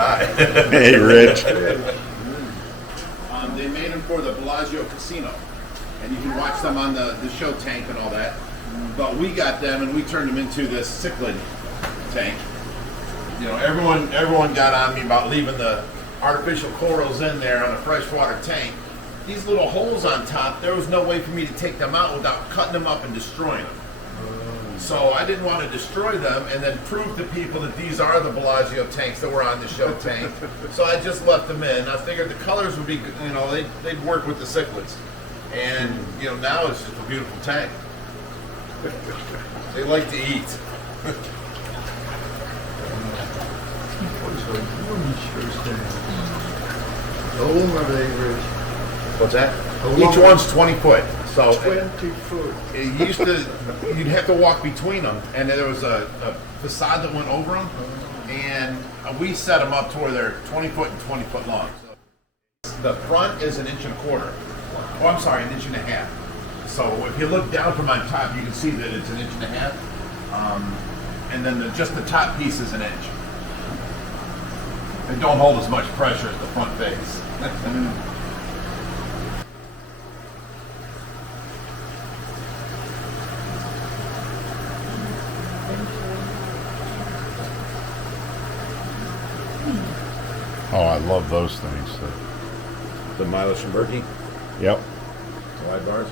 Hi. Hey, Rich. They made them for the Bellagio casino, and you can watch them on the show tank and all that. But we got them and we turned them into this cichlid tank. You know, everyone got on me about leaving the artificial corals in there on a freshwater tank. These little holes on top, there was no way for me to take them out without cutting them up and destroying them. So I didn't want to destroy them and then prove to people that these are the Bellagio tanks that were on the show tank. So I just left them in. I figured the colors would be, you know, they'd work with the cichlids. And, you know, now it's just a beautiful tank. They like to eat. How long are they, Rich? What's that? long Each one's 20 foot. So 20 foot. you'd have to walk between them, and there was a facade that went over them, and we set them up to where they're 20 foot and 20 foot long. The front is 1.25 inches. Oh, I'm sorry, 1.5 inches. So if you look down from on top, you can see that it's 1.5 inches. And then just the top piece is 1 inch. They don't hold as much pressure as the front face. Oh, I love those things. The Milo Schimbergi, Yep. the wide bars.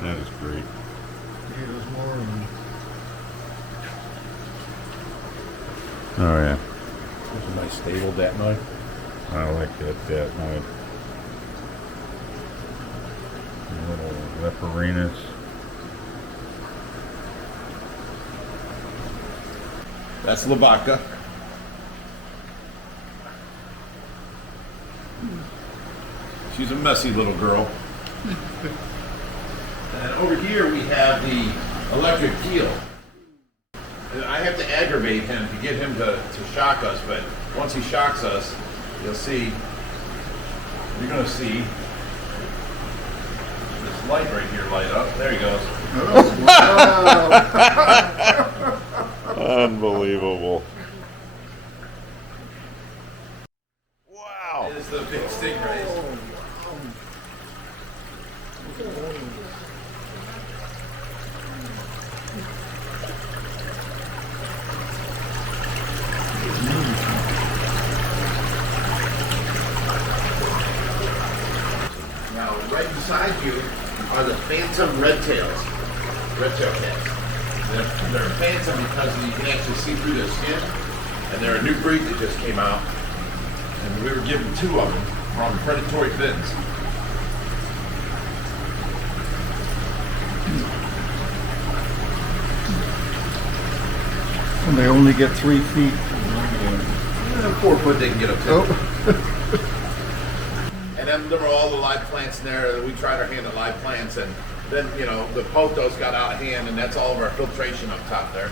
That is great. Yeah, there's more of them. Oh, yeah. There's a nice stable that night. I like that one. Little Leporinas. That's Lavaca. She's a messy little girl. And over here we have the electric keel. And I have to aggravate him to get him to shock us, but once he shocks us, you're going to see this light right here light up. There he goes. Oh, wow. Unbelievable. Wow. It's the big stingrays. Now, right beside you are the phantom redtail cats. They're phantom because you can actually see through their skin, and they're a new breed that just came out, and we were given 2 of them from predatory fins. And they only get 3 feet. 4 foot they can get up to. Oh. And then there were all the live plants in there. We tried our hand at live plants, and then, you know, the pothos got out of hand, and that's all of our filtration up top there.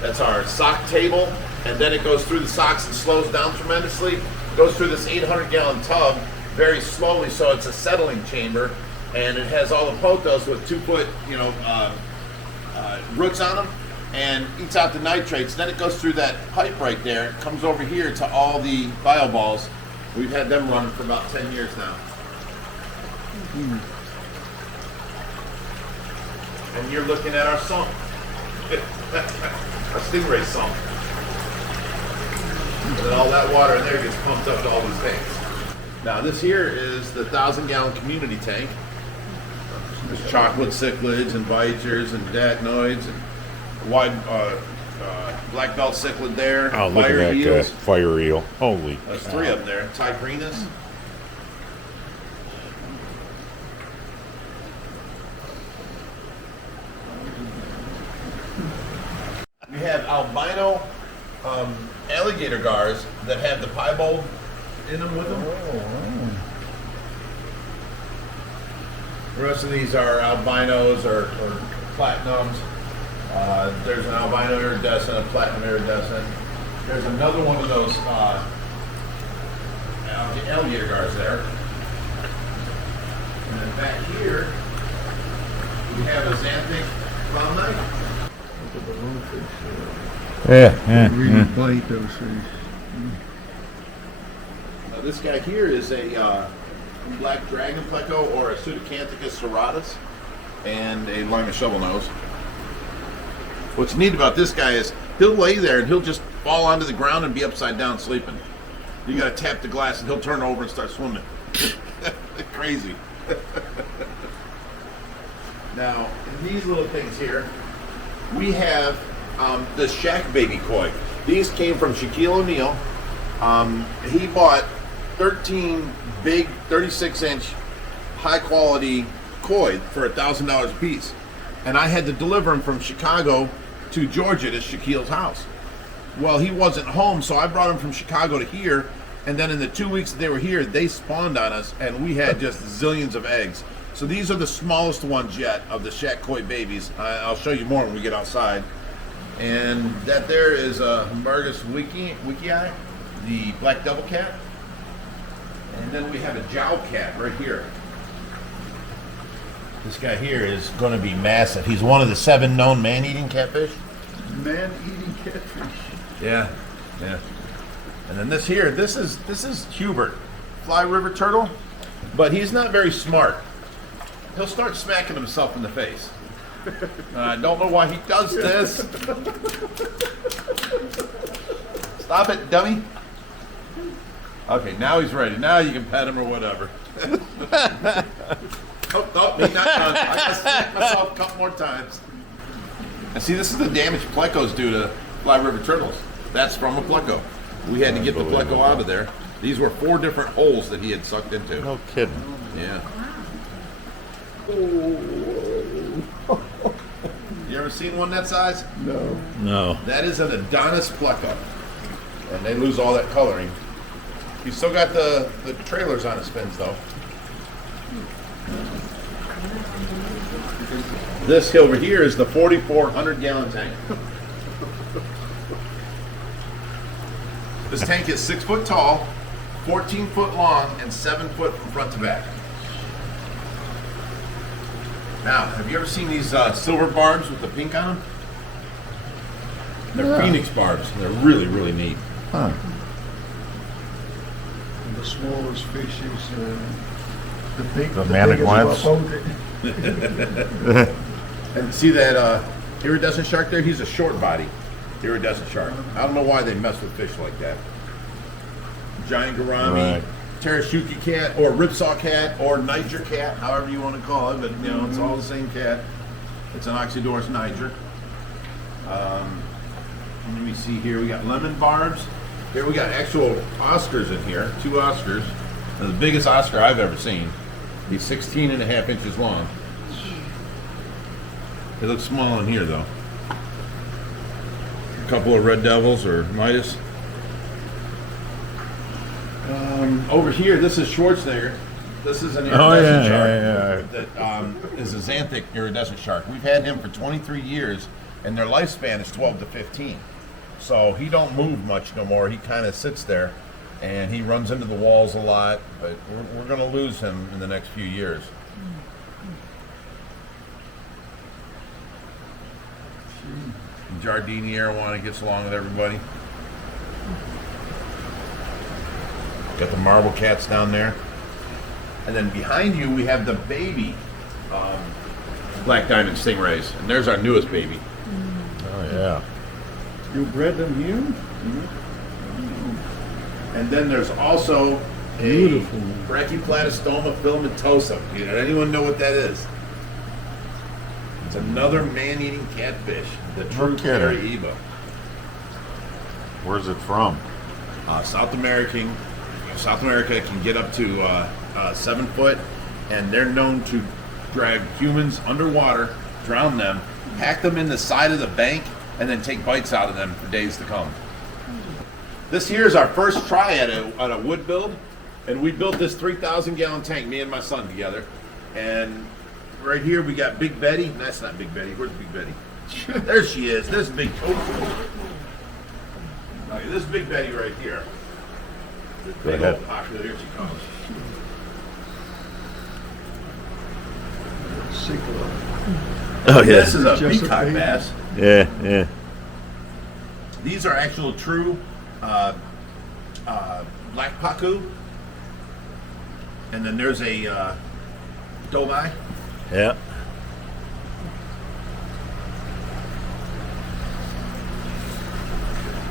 That's our sock table, and then it goes through the socks and slows down tremendously. It goes through this 800-gallon tub very slowly, so it's a settling chamber, and it has all the pothos with 2 foot, you know, roots on them, and eats out the nitrates. Then it goes through that pipe right there. It comes over here to all the bio balls. We've had them running for about 10 years now. And you're looking at our sump. Our stingray sump. And then all that water in there gets pumped up to all these tanks. Now this here is the 1,000-gallon community tank. There's chocolate cichlids and biters and datnoids and wide black belt cichlid there. Oh, look at that eels. fire eel. Holy There's cow. 3 of them there. Tigrinas. We have albino alligator gars that have the piebald in them with them. The rest of these are albinos or platinums. There's an albino iridescent, a platinum iridescent. There's another one of those alligator gars there. And then back here, we have a xanthic clown knife. Really bite those fish. Now this guy here is a black dragon pleco or a Pseudocanthicus serratus and a lima shovel nose. What's neat about this guy is he'll lay there and he'll just fall onto the ground and be upside down sleeping. You gotta tap the glass and he'll turn over and start swimming. Crazy. Now, in these little things here, we have the Shack Baby Koi. These came from Shaquille O'Neal. He bought 13 big 36-inch high-quality koi for $1,000 a piece. And I had to deliver them from Chicago to Georgia to Shaquille's house. Well, he wasn't home, so I brought them from Chicago to here. And then in the 2 weeks that they were here, they spawned on us, and we had just zillions of eggs. So these are the smallest ones yet of the Shack Koi babies. I'll show you more when we get outside. And that there is a Humbergus wikii, the black devil cat. And then we have a jowl cat right here. This guy here is going to be massive. He's one of the 7 known man-eating catfish. Man-eating catfish. Yeah, yeah. And then this here, this is Hubert, fly river turtle, but he's not very smart. He'll start smacking himself in the face. I don't know why he does this. Stop it, dummy. Okay, now he's ready. Now you can pet him or whatever. Oh, he's not done. I gotta smack myself a couple more times. And see, this is the damage plecos do to fly river turtles. That's from a pleco. We had to get the pleco out of there. These were 4 different holes that he had sucked into. No kidding. Yeah. You ever seen one that size? No. No. That is an Adonis pleco. And they lose all that coloring. He's still got the trailers on his fins, though. This over here is the 4,400-gallon tank. This tank is 6 foot tall, 14 foot long, and 7 foot from front to back. Now, have you ever seen these silver barbs with the pink on them? They're Phoenix barbs. They're really, really neat. Huh. And the smallest fish is the big. The biggest managuacs? buffalo. And see that iridescent shark there? He's a short body iridescent shark. I don't know why they mess with fish like that. Giant gourami, Right. Tarashuki cat, or ripsaw cat, or Niger cat, however you want to call it, but you know, it's all the same cat. It's an Oxydorus Niger. Let me see here, we got lemon barbs. Here we got actual Oscars in here, 2 Oscars. They're the biggest Oscar I've ever seen. He's 16 and a half inches long. They look small in here though. A couple of red devils or Midas. Over here, this is Schwarzenegger. This is an iridescent shark that is a xanthic iridescent shark. We've had him for 23 years, and their lifespan is 12 to 15. So he don't move much no more. He kind of sits there, and he runs into the walls a lot. But we're going to lose him in the next few years. Giardini arowana gets along with everybody. Got the marble cats down there. And then behind you, we have the baby black diamond stingrays. And there's our newest baby. Oh, yeah. You bred them here? And then there's also a Beautiful. Brachyplatystoma filamentosa. Did anyone know what that is? It's another man-eating catfish, the true kidding. Caribe. Where's it from? South America can get up to 7 foot, and they're known to drag humans underwater, drown them, pack them in the side of the bank, and then take bites out of them for days to come. This here is our first try at a wood build, and we built this 3,000-gallon tank, me and my son together. And right here we got Big Betty. That's not Big Betty. Where's Big Betty? There she is. This big. Oh. Okay, this Big Betty right here. Go ahead. Popular. Here she comes. Cichlids. Oh, This is a Just a peacock baby. bass. Yeah, yeah. These are actual true black pacu. And then there's a dobai. Yeah.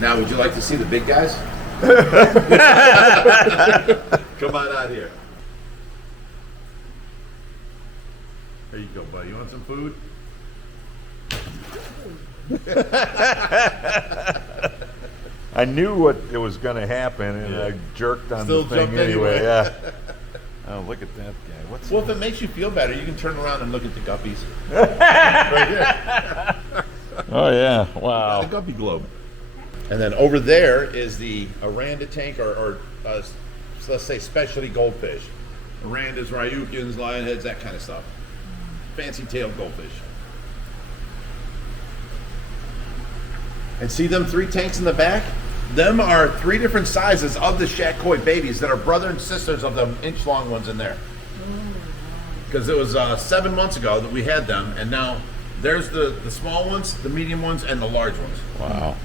Now, would you like to see the big guys? Come on out here. There you go, buddy. You want some food? I knew what it was going to happen, and Yeah. I jerked on Still the thing jumped anyway. anyway. Yeah. Oh, look at that guy. What's Well, if it makes you feel better, you can turn around and look at the guppies. Right there. Oh yeah! The Wow. guppy globe. And then over there is the Aranda tank, or let's say specialty goldfish. Arandas, Ryukyans, lionheads, that kind of stuff. Fancy tailed goldfish. And see them 3 tanks in the back? Them are 3 different sizes of the shad koi babies that are brother and sisters of the inch-long ones in there. Because it was 7 months ago that we had them, and now there's the small ones, the medium ones, and the large ones. Wow.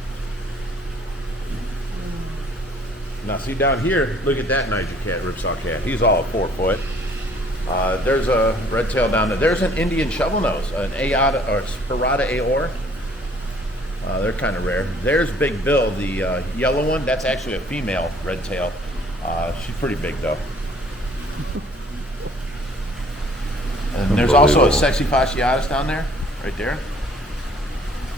Now see down here, look at that Niger cat, ripsaw cat. He's all 4 foot. There's a red tail down there. There's an Indian shovelnose, an Aota or Spirata Aor. They're kind of rare. There's Big Bill, the yellow one. That's actually a female red tail. She's pretty big though. And there's also a sexy fasciatus down there, right there.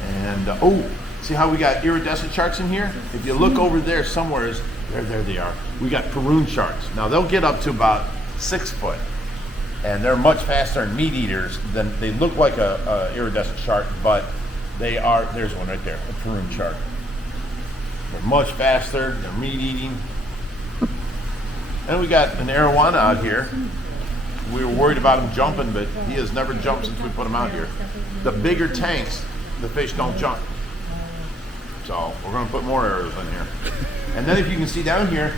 And oh, see how we got iridescent sharks in here? If you look over there somewhere, there they are. We got Peroon sharks. Now they'll get up to about 6 foot, and they're much faster and meat eaters than they look like a iridescent shark, but they are. There's one right there, a Peroon shark. They're much faster. They're meat eating. And we got an arowana out here. We were worried about him jumping, but he has never jumped since we put him out here. The bigger tanks, the fish don't jump. So we're going to put more arrows in here. And then if you can see down here,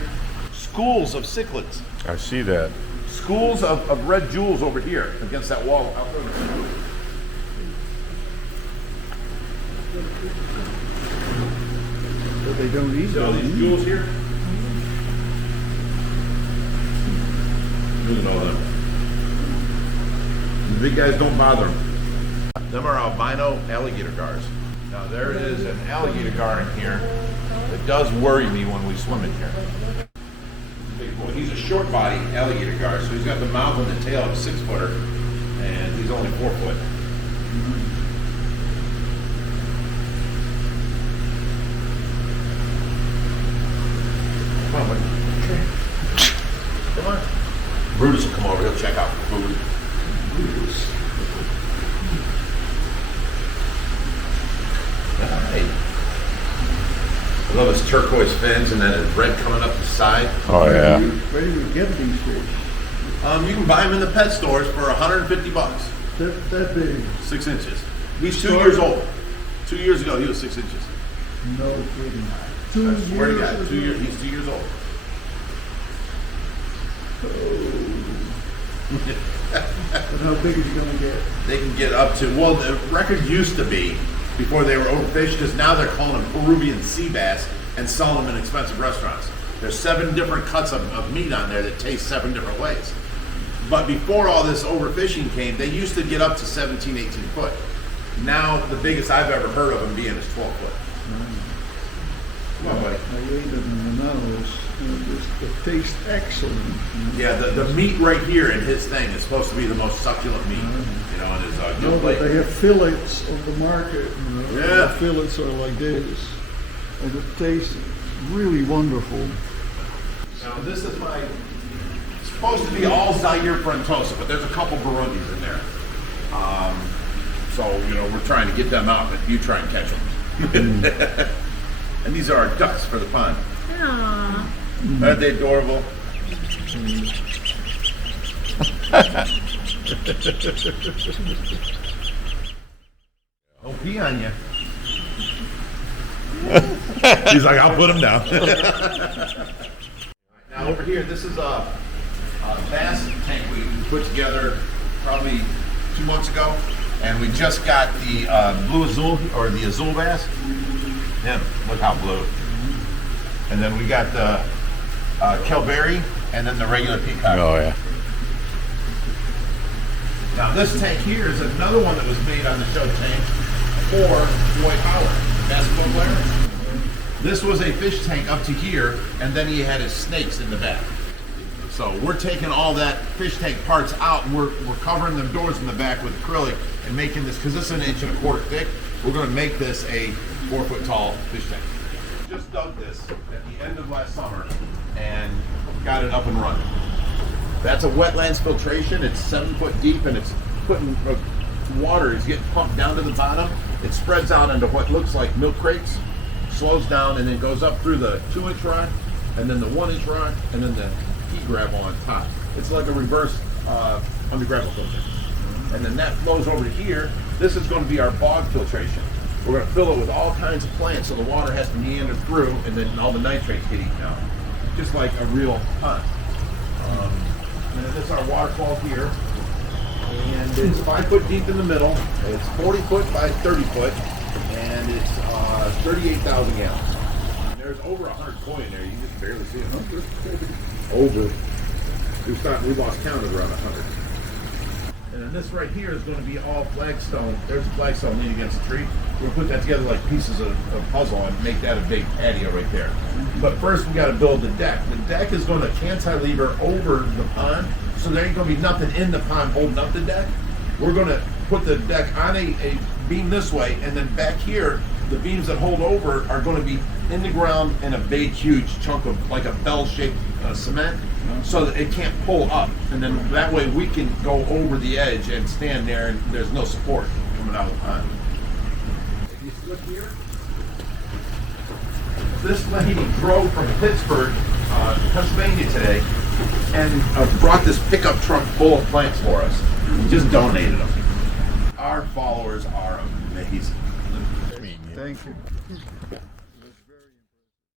schools of cichlids. I see that. Schools of red jewels over here against that wall. Out there. But they don't eat See all these them. jewels here? Look at all them. The big guys don't bother them. Them are albino alligator gars. Now there is an alligator gar in here that does worry me when we swim in here. Big boy. He's a short body alligator gar, so he's got the mouth and the tail of a 6-footer, and he's only 4 foot. Come on, buddy. Come on. Brutus will come over. He'll check out for food. Brutus. Hey. I love his turquoise fins and then his red coming up the side. Oh yeah. Where do you get these fish? You can buy them in the pet stores for $150. That big? 6 inches. He's 2 years old. 2 years ago, he was 6 inches. No kidding. I swear to God, 2 years. He's 2 years old. But how big is he going to get? They can get up to, well, the record used to be before they were overfished, because now they're calling them Peruvian sea bass and selling them in expensive restaurants. There's 7 different cuts of meat on there that taste 7 different ways. But before all this overfishing came, they used to get up to 17, 18 foot. Now, the biggest I've ever heard of them being is 12 foot. Come on, buddy. I ate them in the nose. It tastes excellent. Yeah, the meat right here in his thing is supposed to be the most succulent meat. You know, in his No, gill but plate. they have fillets of the market. You know? Yeah. The fillets are like this. And it tastes really wonderful. Now, this is my, it's supposed to be all Zaire Frontosa, but there's a couple Burundis in there. So, you know, we're trying to get them out, but you try and catch them. And these are our ducks for the pond. Aww. Aren't they adorable? Don't pee on you. He's like, I'll put him down. Now over here, this is a bass tank we put together probably 2 months ago, and we just got the blue azul or the azul bass. him. Look how blue. And then we got the Kelberry and then the regular peacock. Oh yeah. Now this tank here is another one that was made on the show tank for Dwight Howard, basketball player. This was a fish tank up to here, and then he had his snakes in the back. So we're taking all that fish tank parts out, and we're covering them doors in the back with acrylic and making this, because this is 1.25 inches thick, we're going to make this a 4-foot tall fish tank. Just dug this at the end of last summer and got it up and running. That's a wetlands filtration. It's 7 foot deep, and it's putting water is getting pumped down to the bottom. It spreads out into what looks like milk crates, slows down, and then goes up through the 2-inch rock, and then the 1-inch rock, and then the pea gravel on top. It's like a reverse under gravel filter. And then that flows over to here. This is going to be our bog filtration. We're going to fill it with all kinds of plants, so the water has to meander through, and then all the nitrates get eaten out, just like a real pond. And then this is our waterfall here, and it's 5 foot deep in the middle. It's 40 foot by 30 foot, and it's 38,000 gallons. And there's over 100 koi in there. You can just barely see it. Over. We lost count of around 100. And then this right here is going to be all flagstone. There's a flagstone leaning against the tree. We'll put that together like pieces of puzzle and make that a big patio right there. But first we got to build the deck. The deck is going to cantilever over the pond, so there ain't going to be nothing in the pond holding up the deck. We're going to put the deck on a beam this way, and then back here, the beams that hold over are going to be in the ground in a big, huge chunk of like a bell-shaped cement, so that it can't pull up. And then that way we can go over the edge and stand there, and there's no support coming out of the pond. If you look here, this lady drove from Pittsburgh, Pennsylvania today, and brought this pickup truck full of plants for us. Just donated them. Our followers are amazing. Thank you.